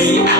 me out.